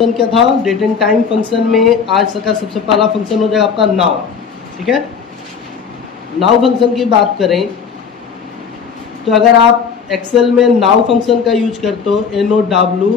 Function क्या था, date and time function में आज का सबसे पहला फंक्शन हो जाएगा आपका नाउ। ठीक है, नाउ फंक्शन की बात करें तो अगर आप एक्सेल में नाउ फंक्शन का यूज करते हो, NOW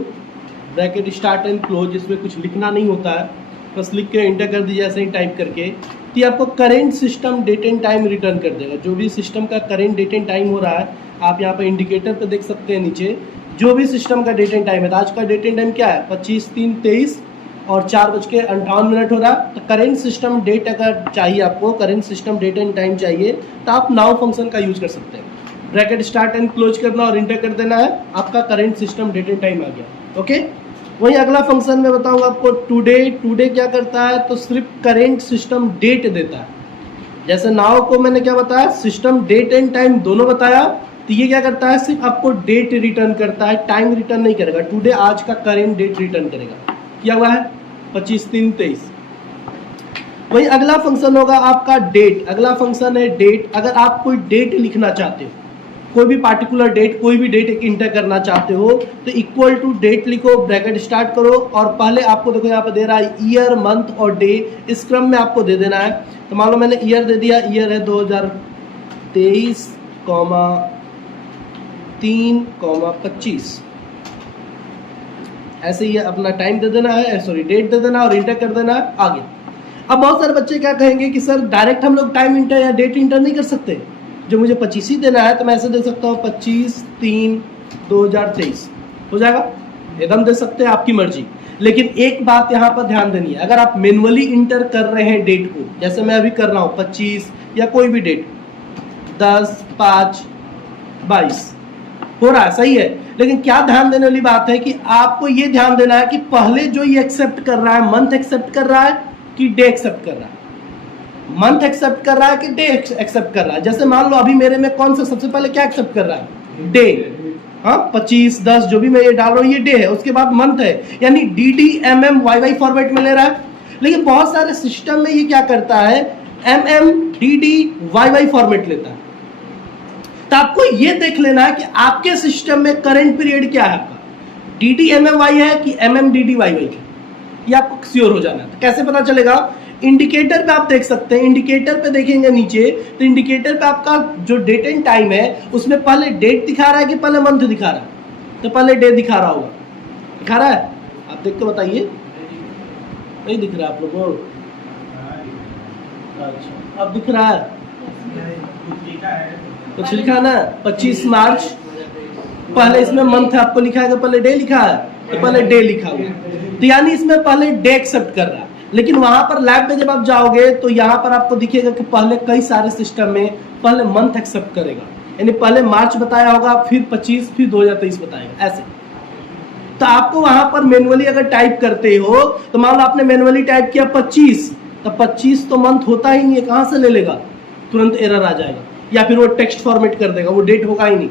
bracket start and close, इसमें कुछ लिखना नहीं होता है, बस लिख के एंटर कर दीजिए ऐसे ही टाइप करके, तो ये आपको current system date and time return कर देगा। जो भी सिस्टम का करेंट डेट एंड टाइम हो रहा है, आप यहाँ पर इंडिकेटर पर देख सकते हैं नीचे, जो भी सिस्टम का डेट एंड टाइम है। तो आज का डेट एंड टाइम क्या है, 25/3/23 और 4:58 हो रहा है। तो करेंट सिस्टम डेट अगर चाहिए आपको, current system date and time चाहिए, तो आप नाउ फंक्शन का यूज कर सकते हैं। ब्रैकेट स्टार्ट एंड क्लोज करना और इंटर कर देना है, आपका current system date and time आ गया। ओके, वहीं अगला फंक्शन में बताऊंगा आपको टुडे। टुडे क्या करता है, तो सिर्फ करेंट सिस्टम डेट देता है। जैसे नाउ को मैंने क्या बताया, सिस्टम डेट एंड टाइम दोनों बताया, तो ये क्या करता है, सिर्फ आपको डेट रिटर्न करता है, टाइम रिटर्न नहीं करेगा। टुडे आज का करेंट डेट रिटर्न करेगा, क्या हुआ है 25/3/23। वही अगला फंक्शन होगा आपका डेट। अगला फंक्शन है डेट। अगर आप कोई डेट लिखना चाहते हो, कोई भी पार्टिकुलर डेट, कोई भी डेट इंटर करना चाहते हो, तो इक्वल टू डेट लिखो, ब्रैकेट स्टार्ट करो और पहले आपको देखो यहाँ पे दे रहा है ईयर, मंथ और डे, इस क्रम में आपको दे देना है। तो मान लो मैंने ईयर दे दिया, ईयर है 2023, 3,25, ऐसे ही अपना टाइम दे देना है, सॉरी डेट दे देना और इंटर कर देना है, आगे। अब बहुत सारे बच्चे क्या कहेंगे कि सर डायरेक्ट हम लोग टाइम इंटर या डेट इंटर नहीं कर सकते, जो मुझे 25 ही देना है तो मैं ऐसे दे सकता हूँ 25/3/2023 हो जाएगा, एकदम दे सकते हैं, आपकी मर्जी। लेकिन एक बात यहाँ पर ध्यान देनी है, अगर आप मैनुअली इंटर कर रहे हैं डेट को, जैसे मैं अभी कर रहा हूँ 25 या कोई भी डेट 10/5/22 हो रहा है, सही है, लेकिन क्या ध्यान देने वाली बात है कि आपको ये ध्यान देना है कि पहले जो ये एक्सेप्ट कर रहा है, मंथ एक्सेप्ट कर रहा है कि डे एक्सेप्ट कर रहा है, मंथ एक्सेप्ट कर रहा है कि डे एक्सेप्ट कर रहा है। जैसे मान लो अभी मेरे में कौन सा सबसे पहले क्या एक्सेप्ट कर रहा है, डे। हाँ, 25/10 जो भी मैं ये डाल रहा हूँ ये डे है, उसके बाद मंथ है, यानी DDMMYY फॉर्मेट में ले रहा है। लेकिन बहुत सारे सिस्टम में ये क्या करता है, MMDDYY फॉर्मेट लेता है। तो आपको ये देख लेना है कि आपके सिस्टम में करंट पीरियड क्या है, आपका DDMMY है कि MMDDYY है, ये आपको श्योर हो जाना है। तो कैसे पता चलेगा, इंडिकेटर पे आप देख सकते हैं, इंडिकेटर पे देखेंगे नीचे, तो इंडिकेटर पे आपका जो डेट एंड टाइम है उसमें पहले डेट दिखा रहा है कि पहले मंथ दिखा रहा है, तो पहले डे दिखा रहा होगा, दिखा रहा है, आप देख के बताइए। नहीं दिख रहा है आप लोगों को, अच्छा अब दिख रहा है, कुछ लिखा ना 25 मार्च, पहले इसमें मंथ आपको लिखा है, पहले डे लिखा है, तो पहले डे लिखा हुआ, तो यानी इसमें पहले डे एक्सेप्ट कर रहा है। लेकिन वहां पर लैब में जब आप जाओगे तो यहाँ पर आपको दिखेगा कि पहले कई सारे सिस्टम में पहले मंथ एक्सेप्ट करेगा, यानी पहले मार्च बताया होगा, फिर 25, फिर 2023 बताएगा, ऐसे। तो आपको वहां पर मैनुअली अगर टाइप करते हो, तो मान लो आपने मैनुअली टाइप किया 25, तो 25 तो मंथ होता ही नहीं है, कहां से ले लेगा, तुरंत एरर आ जाएगा, या फिर वो टेक्स्ट फॉर्मेट कर देगा, वो डेट होगा ही नहीं।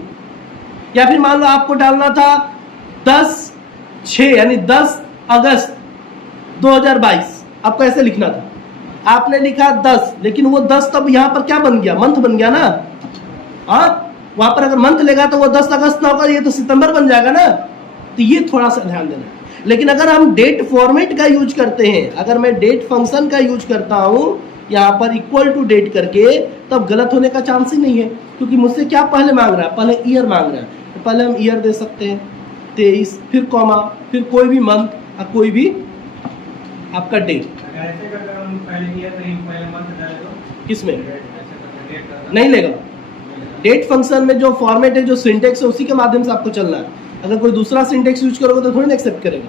या फिर मान लो आपको डालना था 10/6 यानी 10 अगस्त 2022, आपको ऐसे लिखना था, आपने लिखा 10, लेकिन वो 10 तब यहाँ पर क्या बन गया, मंथ बन गया ना। हाँ, वहां पर अगर मंथ लेगा तो वो 10 अगस्त ना होगा, ये तो सितंबर बन जाएगा ना। तो ये थोड़ा सा ध्यान देना है। लेकिन अगर हम डेट फॉर्मेट का यूज करते हैं, अगर मैं डेट फंक्शन का यूज करता हूं यहाँ पर इक्वल टू डेट करके, तब गलत होने का चांस ही नहीं है, क्योंकि मुझसे क्या पहले मांग रहा है, पहले ईयर मांग रहा है, तो पहले हम ईयर दे सकते हैं 23, फिर कॉमा, फिर कोई भी मंथ और कोई भी आपका डेट। किसमें नहीं लेगा, डेट फंक्शन में जो फॉर्मेट है, जो सिंटेक्स है, उसी के माध्यम से आपको चलना है। अगर कोई दूसरा सिंटेक्स यूज करोगे तो थोड़ी ना एक्सेप्ट करेगा।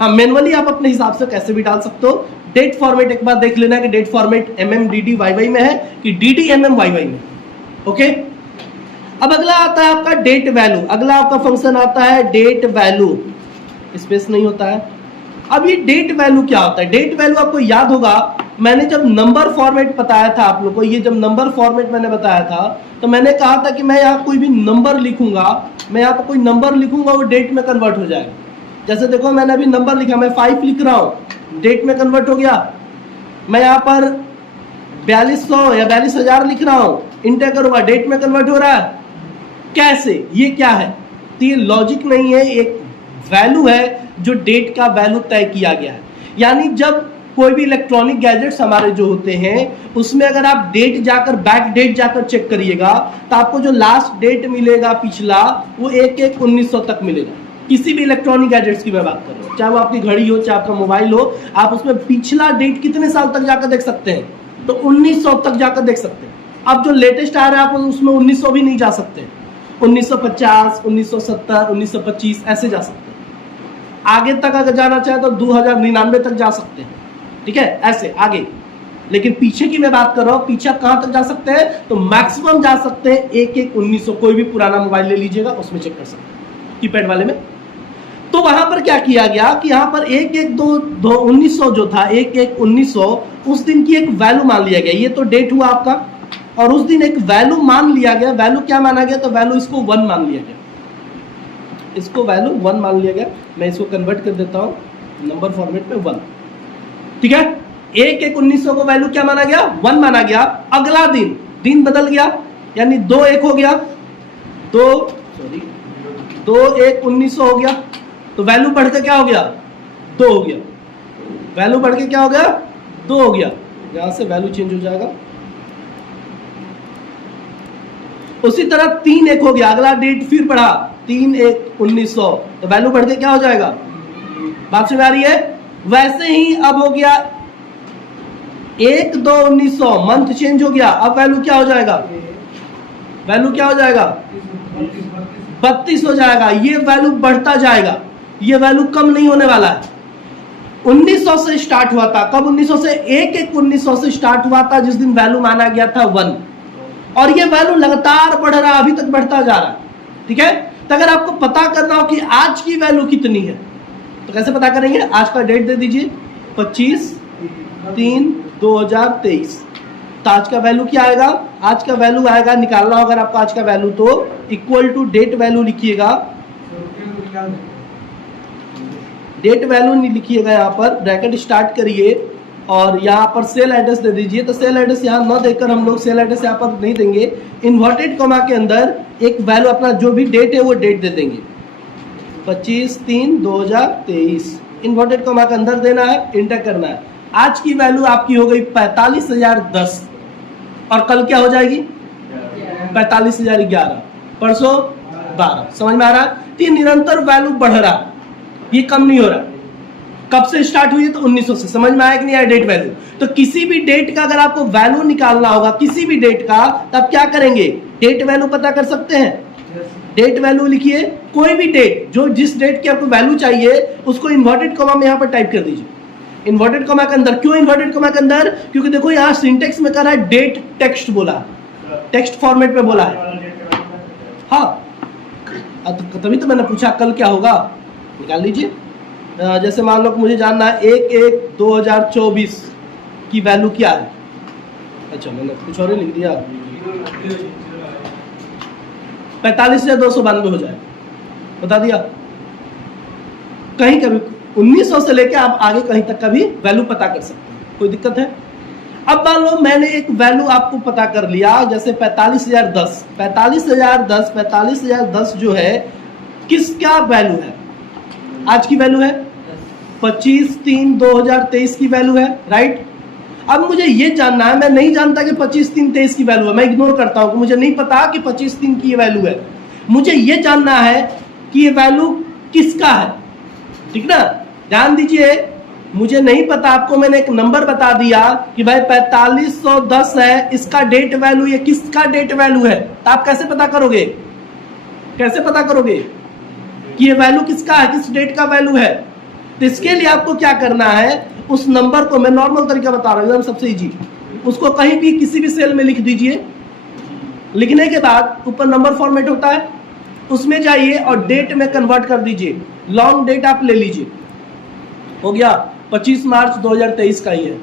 हाँ, मैनुअली आप अपने हिसाब से कैसे भी डाल सकते हो। डेट फॉर्मेट एक बार देख लेना कि डेट फॉर्मेट MMDDYY में है कि DDMMYY में। ओके, अब अगला आता है आपका डेट वैल्यू। अगला आपका फंक्शन आता है डेट वैल्यू, स्पेस नहीं होता है। अब ये डेट वैल्यू क्या होता है, डेट वैल्यू आपको याद होगा, मैंने जब नंबर फॉर्मेट बताया था आप लोगों को, ये जब नंबर फॉर्मेट मैंने बताया था, तो मैंने कहा था कि मैं यहाँ कोई भी नंबर लिखूंगा, मैं यहाँ पर कोई नंबर लिखूंगा, वो डेट में कन्वर्ट हो जाएगा। जैसे देखो मैंने अभी नंबर लिखा, मैं 5 लिख रहा हूँ, डेट में कन्वर्ट हो गया। मैं यहाँ पर 4200 या 42,000 लिख रहा हूँ, इंटर करूंगा, डेट में कन्वर्ट हो रहा है। कैसे, ये क्या है, तो ये लॉजिक नहीं है, एक वैल्यू है जो डेट का वैल्यू तय किया गया है। यानी जब कोई भी इलेक्ट्रॉनिक गैजेट्स हमारे जो होते हैं उसमें अगर आप डेट जाकर बैक डेट जाकर चेक करिएगा तो आपको जो लास्ट डेट मिलेगा पिछला वो 1/1/1900 तक मिलेगा। किसी भी इलेक्ट्रॉनिक गैजेट्स की मैं बात कर रहा हूँ, चाहे वो आपकी घड़ी हो चाहे आपका मोबाइल हो, आप उसमें पिछला डेट कितने साल तक जाकर देख सकते हैं, तो 1900 तक जाकर देख सकते हैं। अब जो लेटेस्ट आ रहा है आप उसमें 1900 भी नहीं जा सकते, 1950, 1970, 1925 ऐसे जा सकते हैं। आगे तक अगर जाना चाहे तो 2099 तक जा सकते हैं, ठीक है, ऐसे आगे। लेकिन पीछे की मैं बात कर रहा हूं, पीछे कहां तक जा सकते हैं, तो मैक्सिमम जा सकते हैं 1/1/1900। कोई भी पुराना मोबाइल ले लीजिएगा उसमें चेक कर सकते हैं कीपैड वाले में। तो वहां पर क्या किया गया कि यहां पर 1/1/1900 जो था 1/1/1900 उस दिन की एक वैल्यू मान लिया गया। ये तो डेट हुआ आपका, और उस दिन एक वैल्यू मान लिया गया। वैल्यू क्या माना गया, तो वैल्यू इसको 1 मान लिया गया, इसको वैल्यू 1 मान लिया गया। मैं इसको कन्वर्ट कर देता हूं नंबर फॉर्मेट में 1, ठीक है। 1/1/1900 को वैल्यू क्या माना गया, 1 माना गया। अगला दिन बदल गया, यानी 2/1 हो गया, 2/1/1900 हो गया, तो वैल्यू बढ़ के क्या हो गया, 2 हो गया। वैल्यू बढ़ के क्या हो गया, 2 हो गया। यहां से वैल्यू चेंज हो जाएगा। उसी तरह 3/1 हो गया, अगला डेट फिर बढ़ा 3/1/1900, तो वैल्यू बढ़ के क्या हो जाएगा, बात समझ आ रही है। वैसे ही अब हो गया 1/2/1900, मंथ चेंज हो गया, अब वैल्यू क्या हो जाएगा, वैल्यू क्या हो जाएगा, 32 हो जाएगा। ये वैल्यू बढ़ता जाएगा, ये वैल्यू कम नहीं होने वाला है। 1900 से स्टार्ट हुआ था, कब 1900 से 1/1/1900 से स्टार्ट हुआ था, जिस दिन वैल्यू माना गया था 1, और ये वैल्यू लगातार बढ़ रहा है, अभी तक बढ़ता जा रहा है, ठीक है। तो अगर आपको पता करना हो कि आज की वैल्यू कितनी है तो कैसे पता करेंगे, आज का डेट दे दीजिए 25/3/2023। तो आज का वैल्यू क्या आएगा, आज का वैल्यू आएगा, निकालना होगा आपको आज का वैल्यू, तो इक्वल टू डेट वैल्यू लिखिएगा, डेट वैल्यू नहीं लिखिएगा, यहाँ पर ब्रैकेट स्टार्ट करिए और यहाँ पर सेल एड्रेस दे दीजिए। तो सेल एड्रेस यहाँ न देकर हम लोग सेल एड्रेस यहाँ पर नहीं देंगे, इन्वर्टेड कॉमा के अंदर एक वैल्यू अपना जो भी डेट है वो डेट दे देंगे, 25/3/2023 इन्वर्टेड कॉमा के अंदर देना है, इंटर करना है। आज की वैल्यू आपकी हो गई 45,010, और कल क्या हो जाएगी 45,011, परसों 12। समझ में आ रहा है, ये निरंतर वैल्यू बढ़ रहा है, ये कम नहीं हो रहा। कब से स्टार्ट हुई है, तो 1900 से। समझ में आया कि नहीं आया डेट वैल्यू। तो किसी भी डेट का अगर आपको वैल्यू निकालना होगा, किसी भी डेट का, तब क्या करेंगे, डेट वैल्यू पता कर सकते हैं। डेट वैल्यू लिखिए, कोई भी डेट, जो जिस डेट की आपको वैल्यू चाहिए उसको इन्वर्टेड कॉमा में यहाँ पर टाइप कर दीजिए, इन्वर्टेड कॉमा के अंदर। क्यों इन्वर्टेड कॉमा के अंदर, क्योंकि देखो यहाँ सिंटेक्स में कर रहा है डेट टेक्स्ट बोला, टेक्स्ट फॉर्मेट में बोला है। हाँ, तभी तो मैंने पूछा कल क्या होगा, निकाल लीजिए। जैसे मान लो मुझे जानना है 1/1/2024 की वैल्यू क्या है। अच्छा, मैंने कुछ और ही लिख दिया, 45,292 हो जाए, बता दिया। कहीं कभी 1900 से लेकर आप आगे कहीं तक का भी वैल्यू पता कर सकते हैं, कोई दिक्कत है। अब मान लो मैंने एक वैल्यू आपको पता कर लिया, जैसे 45,010, 45,010 जो है किसका वैल्यू है, आज की वैल्यू है 25/3/2023 की वैल्यू है, राइट। अब मुझे ये जानना है, मैं नहीं जानता कि 25/3/23 की वैल्यू है, मैं इग्नोर करता हूं कि मुझे नहीं पता कि 25/3 की ये वैल्यू है। मुझे ये जानना है कि ये वैल्यू किसका है, ठीक ना। ध्यान दीजिए, मुझे नहीं पता, आपको मैंने एक नंबर बता दिया कि भाई 4510 है, इसका डेट वैल्यू, ये किसका डेट वैल्यू है। तो आप कैसे पता करोगे, कैसे पता करोगे कि ये वैल्यू किसका है, किस डेट का वैल्यू है। तो इसके लिए आपको क्या करना है, उस नंबर को, मैं नॉर्मल तरीका बता रहा हूँ एकदम सबसे इजी, उसको कहीं भी किसी भी सेल में लिख दीजिए। लिखने के बाद ऊपर नंबर फॉर्मेट होता है, उसमें जाइए और डेट में कन्वर्ट कर दीजिए। लॉन्ग डेट आप ले लीजिए, हो गया 25 मार्च 2023 का ही है,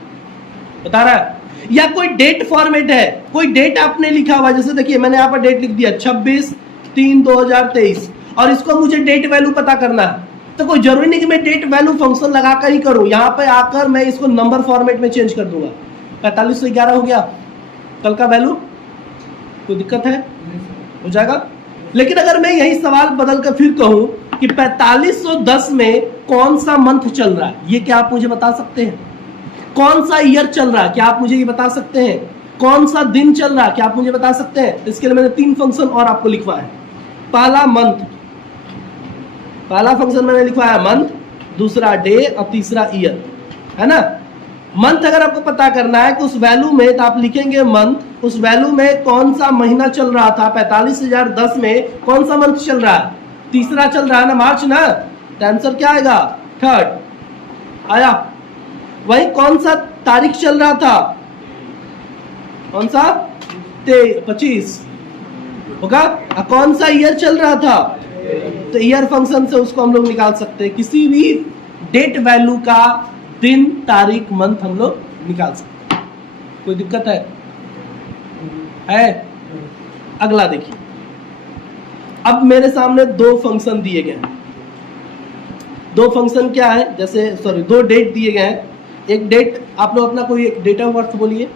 बता रहा है। या कोई डेट फॉर्मेट है, कोई डेट आपने लिखा हुआ, जैसे देखिए मैंने यहाँ पर डेट लिख दिया 26/3/2023, और इसको मुझे डेट वैल्यू पता करना है। तो कोई जरूरी नहीं कि मैं डेट वैल्यू फंक्शन लगाकर ही करूं, यहाँ पे आकर मैं इसको नंबर फॉर्मेट में चेंज कर दूंगा। 4511 हो गया कल का वैल्यू, कोई दिक्कत है, हो जाएगा। लेकिन अगर मैं यही सवाल बदल कर फिर कहूं कि 4510 में कौन सा मंथ चल रहा है, ये क्या आप मुझे बता सकते हैं? कौन सा ईयर चल रहा है, क्या आप मुझे ये बता सकते हैं? कौन सा दिन चल रहा है, क्या आप मुझे बता सकते हैं? इसके लिए मैंने 3 फंक्शन और आपको लिखवाया है। पहला मंथ, पहला फंक्शन मैंने लिखवाया मंथ, दूसरा डे और तीसरा ईयर, है ना। मंथ अगर आपको पता करना है कि उस वैल्यू में, तो आप लिखेंगे मंथ, उस वैल्यू में कौन सा महीना चल रहा था। 45,010 में कौन सा मंथ चल रहा है? तीसरा चल रहा है ना, मार्च ना, तो आंसर क्या आएगा? 3rd आया। वही कौन सा तारीख चल रहा था? कौन सा? 25 होगा। कौन सा ईयर चल रहा था? तो ईयर फंक्शन से उसको हम लोग निकाल सकते हैं, किसी भी डेट वैल्यू का दिन, तारीख, मंथ हम लोग निकाल सकते हैं। कोई दिक्कत है? अगला देखिए, अब मेरे सामने 2 फंक्शन दिए गए हैं। 2 फंक्शन क्या है, जैसे 2 डेट दिए गए हैं। एक डेट, आप लोग अपना कोई एक डेट ऑफ बर्थ बोलिए,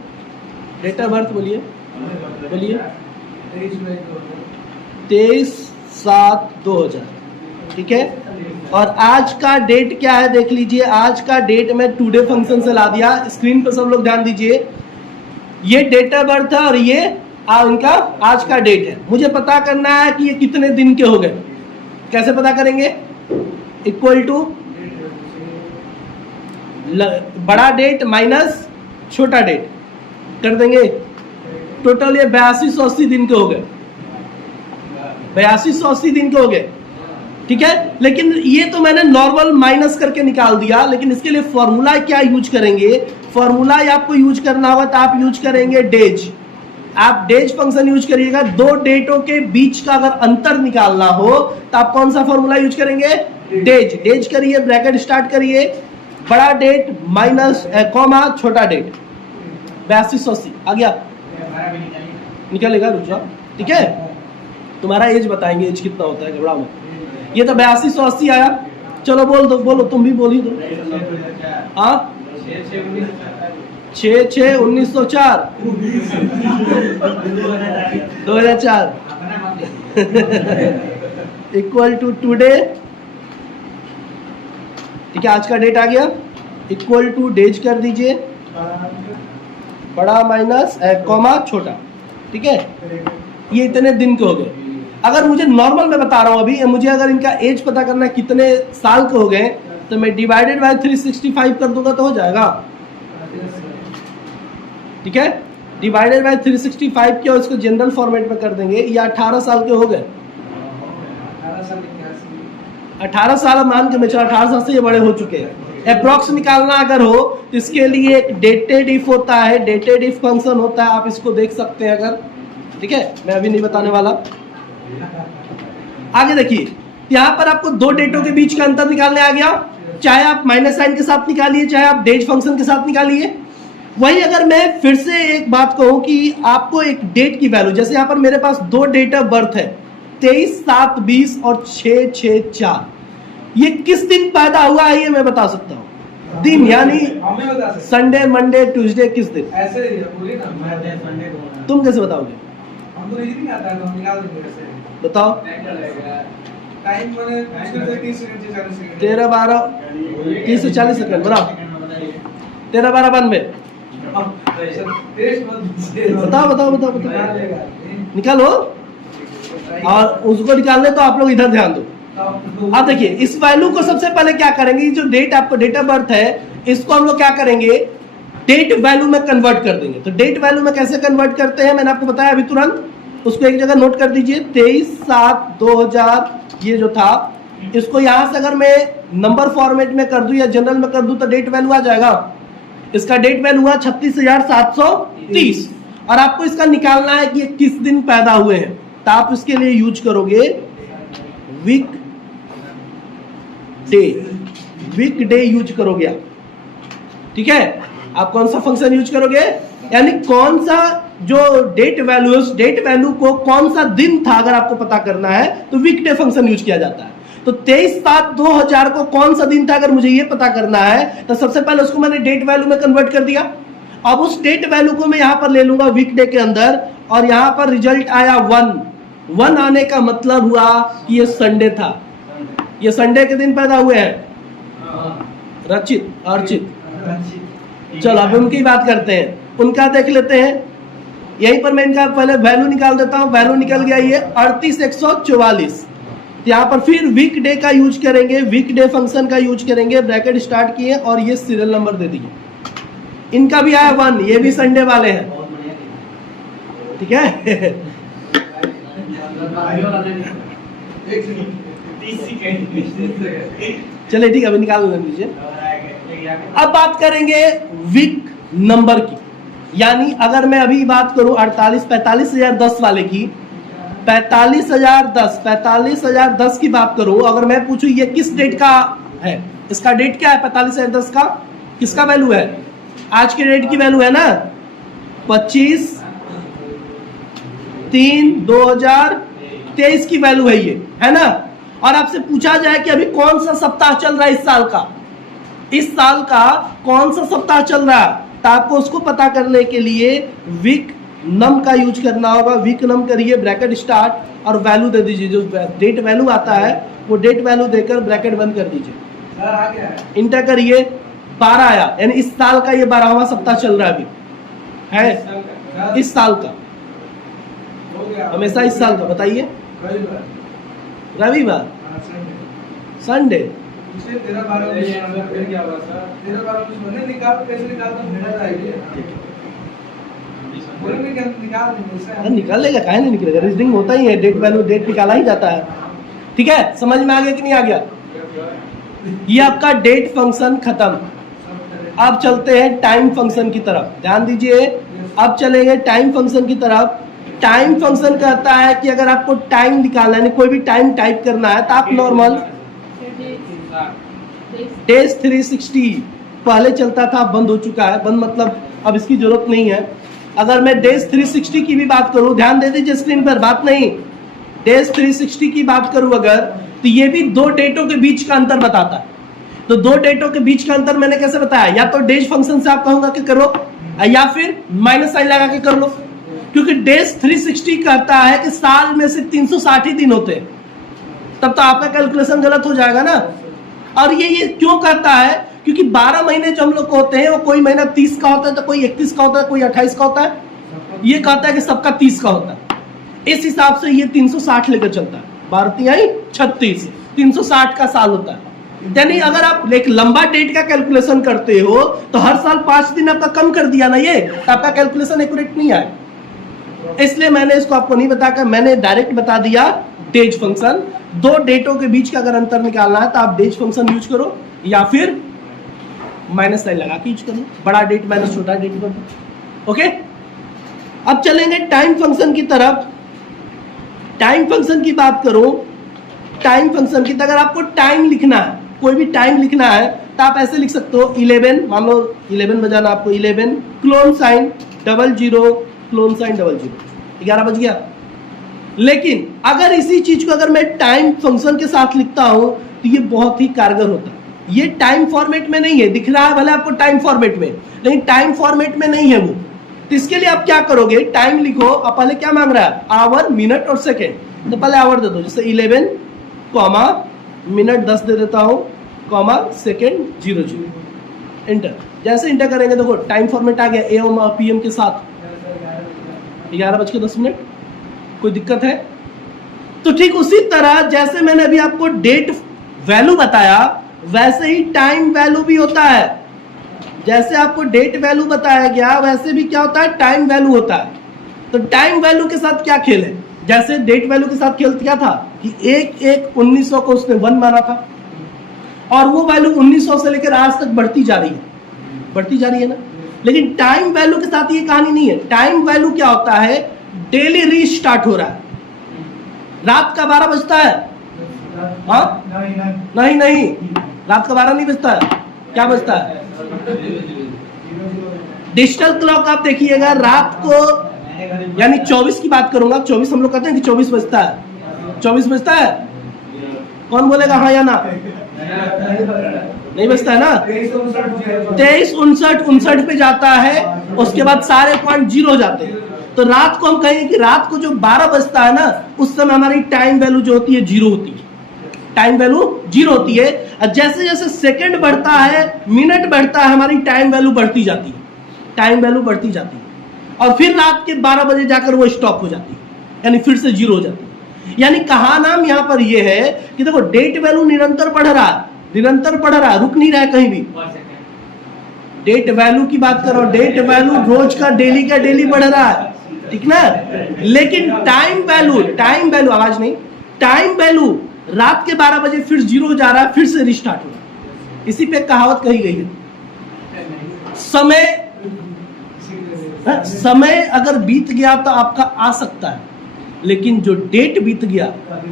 डेट ऑफ बर्थ बोलिए, बोलिए 23/7/2000, ठीक है। और आज का डेट क्या है देख लीजिए, आज का डेट मैं टुडे फंक्शन से ला दिया। स्क्रीन पर सब लोग ध्यान दीजिए, ये डेट ऑफ बर्थ है और ये इनका आज का डेट है। मुझे पता करना है कि ये कितने दिन के हो गए। कैसे पता करेंगे? इक्वल टू बड़ा डेट माइनस छोटा डेट कर देंगे। टोटल ये 8280 दिन के हो गए, 8280 दिन के हो गए, ठीक है। लेकिन ये तो मैंने नॉर्मल माइनस करके निकाल दिया, लेकिन इसके लिए फॉर्मूला क्या यूज करेंगे? फॉर्मूला आपको यूज करना होगा, तो आप यूज करेंगे डेज। आप डेज फंक्शन यूज करिएगा। 2 डेटों के बीच का अगर अंतर निकालना हो तो आप कौन सा फॉर्मूला यूज करेंगे? डेज। डेज करिए, ब्रैकेट स्टार्ट करिए, बड़ा डेट माइनस कॉमा छोटा डेट, 8280 आ गया, निकलेगा, रुक जाओ, ठीक है। तुम्हारा एज बताएंगे, एज कितना होता है, घबराओ मत। ये तो 8280 आया। चलो बोल दो, बोलो, तुम भी बोल ही दो। 6/6/1904 2004 इक्वल टू टुडे, ठीक है। आज का डेट आ गया, इक्वल टू डेज कर दीजिए, बड़ा माइनस कॉमा छोटा, ठीक है। ये इतने दिन के हो गए। अगर मुझे नॉर्मल में बता रहा हूं अभी, मुझे अगर इनका एज पता करना है कितने साल के हो गए, तो मैं डिवाइडेड बाय 365 कर दूंगा तो हो जाएगा, ठीक है। डिवाइडेड बाय 365 किया, इसको जनरल फॉर्मेट में कर देंगे। ये 18 साल के हो गए। 18 साल मान के मैं चला, 18 साल से ये बड़े हो चुके हैं। अप्रॉक्स निकालना अगर हो तो इसके लिए एक डेटेड इफ होता है, डेटेड इफ फंक्शन होता है, आप इसको देख सकते हैं अगर, ठीक है। मैं अभी नहीं बताने वाला। आगे देखिए, यहाँ पर आपको 2 डेटों के बीच का अंतर निकालने आ गया, चाहे आप माइनस साइन के साथ निकालिए, चाहे आप डेट फंक्शन के साथ निकालिए। वही अगर मैं फिर से एक बात कहूं कि आपको एक डेट की वैल्यू, जैसे यहाँ पर मेरे पास 2 डेट ऑफ बर्थ है, 23/7/20 और 6/6/4, ये किस दिन पैदा हुआ है ये मैं बता सकता हूँ। दिन यानी संडे, मंडे, ट्यूसडे, किस दिन? ऐसे तुम कैसे बताओगे? हमको नहीं आता है, तो हम निकाल देंगे ऐसे। बताओ। टाइम मैंने 30 सेकंड 13 12 30 से 40 सेकंड बनाओ। 13 12 92। बताओ बताओ बताओ बताओ, निकालो। और उसको निकालने तो आप लोग इधर ध्यान दो। अब देखिए, इस वैल्यू को सबसे पहले क्या करेंगे, जो डेट आपको डेट ऑफ बर्थ है, इसको हम लोग क्या करेंगे, डेट वैल्यू में कन्वर्ट कर देंगे। तो डेट वैल्यू में कैसे कन्वर्ट करते हैं मैंने आपको बताया अभी तुरंत, उसको एक जगह नोट कर दीजिए। 23/7/2000 ये जो था, इसको यहां से अगर मैं नंबर फॉर्मेट में कर दूं या जनरल में कर दूं तो डेट वैल्यू आ जाएगा। इसका डेट वैल्यू हुआ 36,730। और आपको इसका निकालना है कि ये किस दिन पैदा हुए हैं, तो आप इसके लिए यूज करोगे weekday. Weekday use करोगे आप, ठीक है। आप कौन सा फंक्शन यूज करोगे, यानी कौन सा जो डेट वैल्यू, उस डेट वैल्यू को कौन सा दिन था अगर आपको पता करना है तो वीक डे फंक्शन यूज किया जाता है। तो 23/7/2000 को कौन सा दिन था अगर मुझे ये पता करना है, तो सबसे पहले उसको मैंने डेट वैल्यू में कन्वर्ट कर दिया। अब उस डेट वैल्यू को मैं यहां पर ले लूंगा वीक डे के अंदर, और यहां पर रिजल्ट आया 1 आने का मतलब हुआ कि ये संडे था। ये संडे के दिन पैदा हुए हैं, रचित, अर्चित। चलो अब उनकी बात करते हैं, उनका देख लेते हैं। यहीं पर मैं इनका पहले वैल्यू निकाल देता हूं। वैल्यू निकल गया ये 38,144। यहाँ पर फिर वीक डे का यूज करेंगे, वीक डे फंक्शन का यूज करेंगे, ब्रैकेट स्टार्ट किए और ये सीरियल नंबर दे दिए। इनका भी आया 1, ये भी संडे वाले हैं, ठीक है। चलिए ठीक है, अभी निकाल लीजिए। अब बात करेंगे वीक नंबर की, यानी अगर मैं अभी बात करूं 45,010 वाले की, 45,010 की बात करूं, अगर मैं पूछूं ये किस डेट का है, इसका डेट क्या है 45,010 का, किसका वैल्यू है, आज के डेट की वैल्यू है ना 25/3/2023 की वैल्यू है ये, है ना। और आपसे पूछा जाए कि अभी कौन सा सप्ताह चल रहा है इस साल का, इस साल का कौन सा सप्ताह चल रहा है, तो आपको उसको पता करने के लिए वीक नम का यूज करना होगा। वीक नम करिए, ब्रैकेट स्टार्ट और वैल्यू दे दीजिए, जो डेट वैल्यू आता है वो डेट वैल्यू देकर ब्रैकेट बंद कर दीजिए। इंटर करिए, 12 आया, यानी इस साल का ये 12वां सप्ताह चल रहा है अभी, है इस साल का, हमेशा इस साल का। बताइए, रविवार, संडे, निकाल लेगा, काहे नहीं निकलेगा, रीजनिंग होता ही है, डेट वैल्यू डेट निकाला ही जाता है, ठीक है। समझ में आ गया कि नहीं आ गया, ये आपका डेट फंक्शन खत्म। अब चलते हैं टाइम फंक्शन की तरफ, ध्यान दीजिए। अब चलेंगे टाइम फंक्शन की तरफ। टाइम फंक्शन कहता है कि अगर आपको टाइम निकालना है, कोई भी टाइम टाइप करना है, तो आप नॉर्मल डेज 360 पहले चलता था, बंद हो चुका है, बंद मतलब अब इसकी जरूरत नहीं है। अगर मैं डेज 360 की भी बात करूं, ध्यान दे दीजिए स्क्रीन पर, बात नहीं, डेज 360 की बात करूं अगर, तो ये भी 2 डेटों के बीच का अंतर बताता है। तो 2 डेटों के बीच का अंतर मैंने कैसे बताया, या तो डेज फंक्शन से आप कहूंगा कि करो, या फिर माइनस साइन लगा के कर लो, क्योंकि डेज 360 कहता है कि साल में से 360 ही दिन होते हैं, तब तो आपका कैलकुलेशन गलत हो जाएगा ना। और ये क्यों कहता है, क्योंकि 12 महीने जो हम लोग को होते हैं, वो कोई महीना 30 का होता है, तो कोई 31 का होता है, कोई 28 का होता है, ये कहता है कि सबका 30 का होता है। इस हिसाब से ये 360 लेकर चलता है, 12×36, 360 का साल होता है। यानी अगर आप एक लंबा डेट का कैलकुलेशन करते हो तो हर साल 5 दिन आपका कम कर दिया ना, ये तो आपका कैलकुलेशन एक्यूरेट नहीं आए, इसलिए मैंने इसको आपको नहीं बताकर मैंने डायरेक्ट बता दिया डेज फंक्शन। 2 डेटों के बीच का अगर अंतर निकालना है तो आप डेज फंक्शन यूज करो, या फिर माइनस साइन लगा के यूज करो, बड़ा डेट माइनस छोटा डेट कर दो, ओके। अब चलेंगे टाइम फंक्शन की तरफ। टाइम फंक्शन की बात करो, टाइम फंक्शन की, अगर आपको टाइम लिखना है, कोई भी टाइम लिखना है, तो आप ऐसे लिख सकते हो 11, मान लो 11 बजाना आपको, 11 क्लोन साइन 00 क्लोन साइन 00, 11 बज गया। लेकिन अगर इसी चीज को अगर मैं टाइम फंक्शन के साथ लिखता हूं तो ये बहुत ही कारगर होता है। ये टाइम फॉर्मेट में नहीं है, दिख रहा है भले आपको टाइम फॉर्मेट में, लेकिन टाइम फॉर्मेट में नहीं है वो। तो इसके लिए आप क्या करोगे, टाइम लिखो, अब पहले क्या मांग रहा है, आवर, मिनट और सेकेंड, तो पहले आवर दे दो, जैसे 11 कॉमा मिनट 10 दे देता हूं, कॉमा सेकेंड 00, इंटर। जैसे इंटर करेंगे देखो टाइम फॉर्मेट आ गया एएम और पीएम के साथ, 11:10। कोई दिक्कत है? तो ठीक उसी तरह जैसे मैंने अभी आपको डेट वैल्यू बताया, वैसे ही टाइम वैल्यू भी होता है। जैसे आपको डेट वैल्यू बताया गया, वैसे भी क्या होता है, टाइम वैल्यू होता है। तो टाइम वैल्यू के साथ क्या खेल है, जैसे डेट वैल्यू के साथ खेल क्या था कि 1/1/1900 को उसने 1 माना था, और वो वैल्यू 1900 से लेकर आज तक बढ़ती जा रही है, बढ़ती जा रही है ना। लेकिन टाइम वैल्यू के साथ ये कहानी नहीं है। टाइम वैल्यू क्या होता है, डेली रीस्टार्ट हो रहा है। रात का 12 बजता है, हाँ नहीं, रात का 12 नहीं बजता है, क्या बजता है, डिजिटल क्लॉक। आप देखिएगा रात को, यानी 24 की बात करूंगा, 24 हम लोग कहते हैं कि 24 बजता है, 24 बजता है, कौन बोलेगा हाँ या ना, नहीं बजता है ना, 23:59 पे जाता है, उसके बाद सारे पॉइंट 0 जाते हैं। तो रात को हम कहेंगे कि रात को जो 12 बजता है ना, उस समय हमारी टाइम वैल्यू जो होती है 0 होती है। टाइम वैल्यू 0 होती है। और जैसे जैसे सेकंड बढ़ता है, मिनट बढ़ता है, हमारी टाइम वैल्यू बढ़ती जाती है, टाइम वैल्यू बढ़ती जाती है, और फिर रात के 12 बजे जाकर वो स्टॉप हो जाती है, यानी फिर से 0 हो जाती है। यानी कहा नाम यहां पर ये है कि देखो डेट वैल्यू निरंतर बढ़ रहा है, निरंतर बढ़ रहा है, रुक नहीं रहा है कहीं भी। डेट वैल्यू की बात करो, डेट वैल्यू रोज का डेली बढ़ रहा है, ठीक ना। लेकिन टाइम वैल्यू आवाज नहीं, टाइम वैल्यू रात के 12 बजे फिर 0 हो जा रहा है, फिर से रिस्टार्ट हो रहा है। इसी पे कहावत कही गई है, समय अगर बीत गया तो आपका आ सकता है, लेकिन जो डेट बीत गया,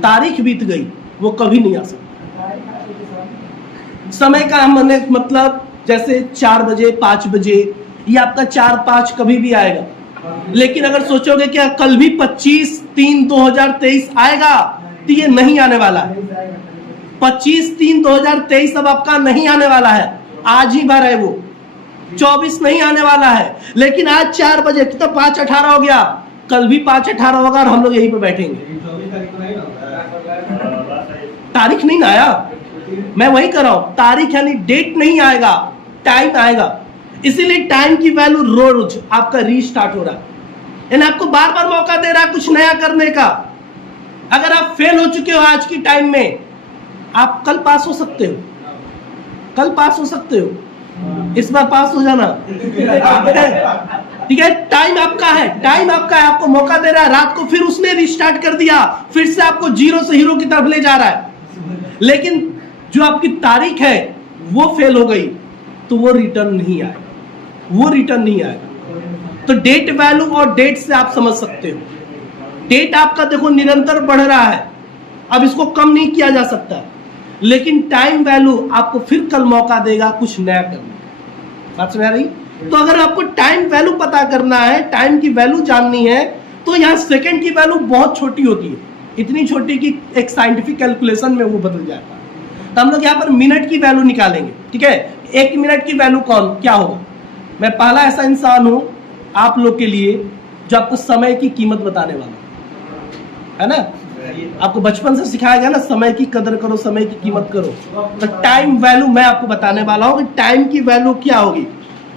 तारीख बीत गई, वो कभी नहीं आ सकता। समय का हमने मतलब जैसे 4 बजे 5 बजे, ये आपका 4-5 कभी भी आएगा। लेकिन अगर सोचोगे कि कल भी 25/3/2023 आएगा, तो ये नहीं आने वाला है। 25/3/2023 अब आपका नहीं आने वाला है, आज ही भर है वो, 24 नहीं आने वाला है। लेकिन आज 4 बजे कितना 5/18 हो गया, कल भी 5/18 होगा और हम लोग यहीं पे बैठेंगे। तारीख नहीं ना आया, मैं वही कर रहा हूं, तारीख यानी डेट नहीं आएगा, टाइम आएगा। इसीलिए टाइम की वैल्यू रोज आपका रीस्टार्ट हो रहा है, यानी आपको बार बार मौका दे रहा है कुछ नया करने का। अगर आप फेल हो चुके हो आज की टाइम में, आप कल पास हो सकते हो, कल पास हो सकते हो, इस बार पास हो जाना, ठीक है। टाइम आपका है, टाइम आपका है, आपको मौका दे रहा है। रात को फिर उसने रिस्टार्ट कर दिया, फिर से आपको 0 से हीरो की तरफ ले जा रहा है। लेकिन जो आपकी तारीख है वो फेल हो गई, तो वो रिटर्न नहीं आएगा, वो रिटर्न नहीं आएगा। तो डेट वैल्यू और डेट से आप समझ सकते हो, डेट आपका देखो निरंतर बढ़ रहा है, अब इसको कम नहीं किया जा सकता। लेकिन टाइम वैल्यू आपको फिर कल मौका देगा कुछ नया करने का। बात समझ आ रही? तो अगर आपको टाइम वैल्यू पता करना है, टाइम की वैल्यू जाननी है, तो यहाँ सेकंड की वैल्यू बहुत छोटी होती है, इतनी छोटी कि एक साइंटिफिक कैलकुलेशन में वो बदल जाता है। तो हम लोग यहाँ पर मिनट की वैल्यू निकालेंगे, ठीक है। 1 मिनट की वैल्यू क्या होगा? मैं पहला ऐसा इंसान हूं आप लोग के लिए जो आपको समय की कीमत बताने वाला है ना। आपको बचपन से सिखाया गया ना, समय की कदर करो, समय की कीमत करो। तो टाइम वैल्यू मैं आपको बताने वाला हूं कि टाइम की वैल्यू क्या होगी।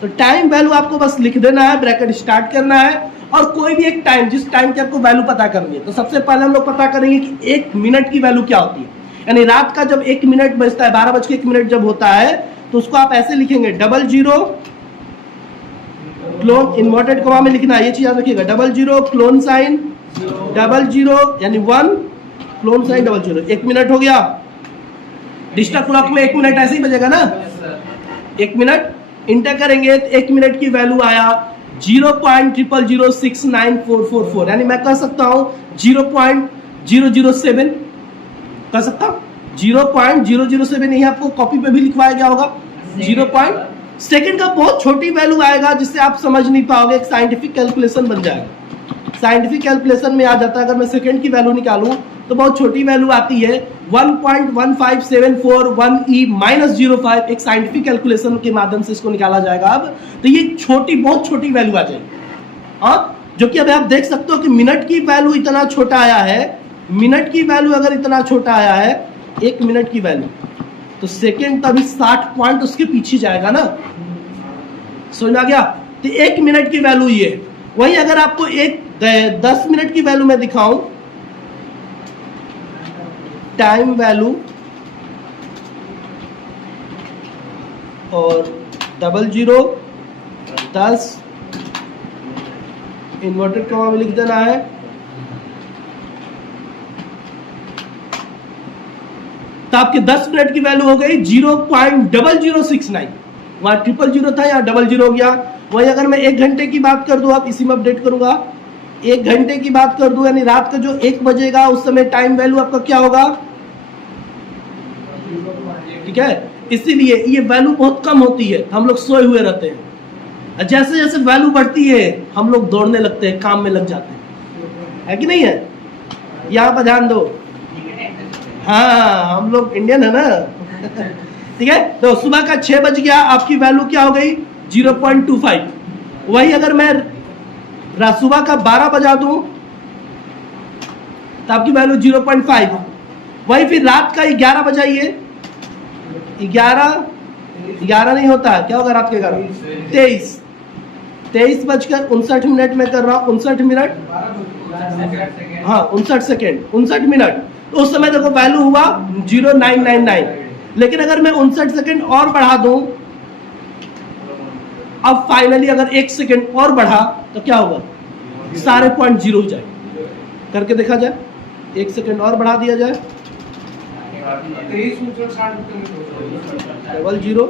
तो टाइम वैल्यू आपको बस लिख देना है, ब्रैकेट स्टार्ट करना है, और कोई भी एक टाइम, जिस टाइम की आपको वैल्यू पता करनी है। तो सबसे पहले हम लोग पता करेंगे कि 1 मिनट की वैल्यू क्या होती है। यानी रात का जब 1 मिनट बजता है, 12:01 जब होता है, तो उसको आप ऐसे लिखेंगे 00 क्लोन इन्वर्टेड कॉमा में लिखना है, ये चीज याद रखिएगा। 00 क्लोन साइन 00 यानी 1 क्लोन साइन 00। 1 मिनट हो गया। डिजिटल क्लॉक में 1 मिनट ऐसे ही बजेगा ना। 1 मिनट इंटर करेंगे तो 1 मिनट की वैल्यू आया 0.00069444, यानी मैं कह सकता हूं 0.007 कह सकता हूं, 0.007। यही आपको कॉपी पे भी लिखवाया गया होगा। 0. सेकंड का बहुत छोटी वैल्यू आएगा जिससे आप समझ नहीं पाओगे, एक साइंटिफिक कैलकुलेशन बन जाएगा। साइंटिफिक कैलकुलेशन में आ जाता है, अगर मैं सेकंड की वैल्यू निकालूं तो बहुत छोटी वैल्यू आती है 1.15741E-05। एक साइंटिफिक कैलकुलेशन के माध्यम से इसको निकाला जाएगा। अब तो ये छोटी, बहुत छोटी वैल्यू आ जाएगी, हाँ, जो कि अब आप देख सकते हो कि मिनट की वैल्यू इतना छोटा आया है। मिनट की वैल्यू अगर इतना छोटा आया है, 1 मिनट की वैल्यू, तो सेकेंड तभी 60 पॉइंट उसके पीछे जाएगा ना। समझ आ गया? तो 1 मिनट की वैल्यू ये। वही अगर आपको 10 मिनट की वैल्यू में दिखाऊं, टाइम वैल्यू और 00 10 इन्वर्टेड कॉमा में लिख देना है। तो आपके 10 मिनट की वैल्यू हो गई 0.0069। वहां 000 था, यहाँ 00 हो गया। वही अगर मैं 1 घंटे की बात कर दूं, आप इसी में अपडेट करूंगा, 1 घंटे की बात कर दूं, यानी रात का जो 1 बजेगा उस समय टाइम वैल्यू आपका क्या होगा, ठीक है। इसीलिए ये वैल्यू बहुत कम होती है, हम लोग सोए हुए रहते हैं। जैसे जैसे वैल्यू बढ़ती है हम लोग दौड़ने लगते हैं, काम में लग जाते हैं, है कि नहीं है? यहाँ पर ध्यान दो। हाँ, हम लोग इंडियन है ना। ठीक है। तो सुबह का 6 बज गया, आपकी वैल्यू क्या हो गई 0.25। वही अगर मैं सुबह का 12 बजा दूं तो आपकी वैल्यू 0.5। वही फिर रात का 11 बजाइए, 11 नहीं होता है, क्या होगा रात के 11? 23 बजकर 59 मिनट में कर रहा हूँ, 59 मिनट, हाँ 59 सेकेंड, 59 मिनट। तो उस समय देखो वैल्यू हुआ 0999, लेकिन अगर मैं 59 सेकेंड और बढ़ा दूं, अब फाइनली अगर 1 सेकेंड और बढ़ा तो क्या होगा? सारे पॉइंट 0 हो जाए। करके देखा जाए, 1 सेकेंड और बढ़ा दिया जाए, डबल 0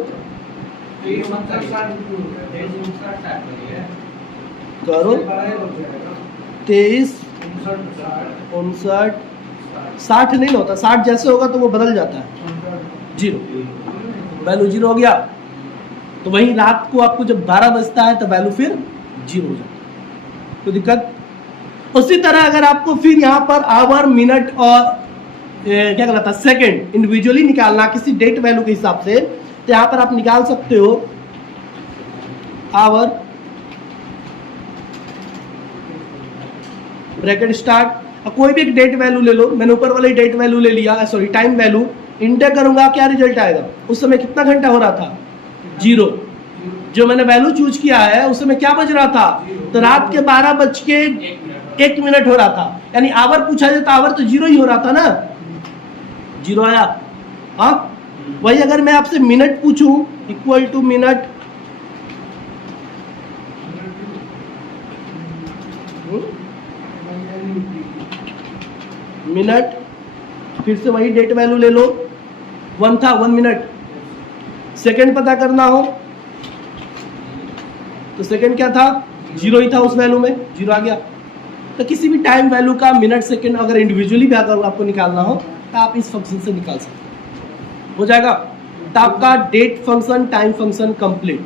करो, 23 59 60 नहीं होता, 60 जैसे होगा तो वो बदल जाता है 0, वैल्यू 0 हो गया। तो वही रात को आपको जब 12 बजता है तो वैल्यू फिर 0 हो जाता है, तो दिक्कत। उसी तरह अगर आपको फिर यहाँ पर आवर, मिनट और क्या कहलाता है सेकेंड इंडिविजुअली निकालना किसी डेट वैल्यू के हिसाब से, तो यहाँ पर आप निकाल सकते हो आवर ब्रैकेट स्टार्ट, और कोई भी एक डेट वैल्यू ले लो। मैंने ऊपर वाली डेट वैल्यू ले लिया, सॉरी टाइम वैल्यू, इंटर करूंगा, क्या रिजल्ट आएगा? उस समय कितना घंटा हो रहा था? 0। जो मैंने वैल्यू चूज किया है उस समय क्या बज रहा था? तो रात के 12:01 हो रहा था, यानी आवर पूछा जाए तो आवर तो 0 ही हो रहा था ना, 0 आया। हाँ, वही अगर मैं आपसे मिनट पूछूं, इक्वल टू मिनट, मिनट, फिर से वही डेट वैल्यू ले लो, 1 था, 1 मिनट। सेकंड पता करना हो तो सेकंड क्या था? 0 ही था, उस वैल्यू में 0 आ गया। तो किसी भी टाइम वैल्यू का मिनट सेकंड अगर इंडिविजुअली भी अगर आपको निकालना हो तो आप इस फंक्शन से निकाल सकते हो जाएगा। तो आपका date function, time function complete.